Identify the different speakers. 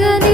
Speaker 1: ಗಗನ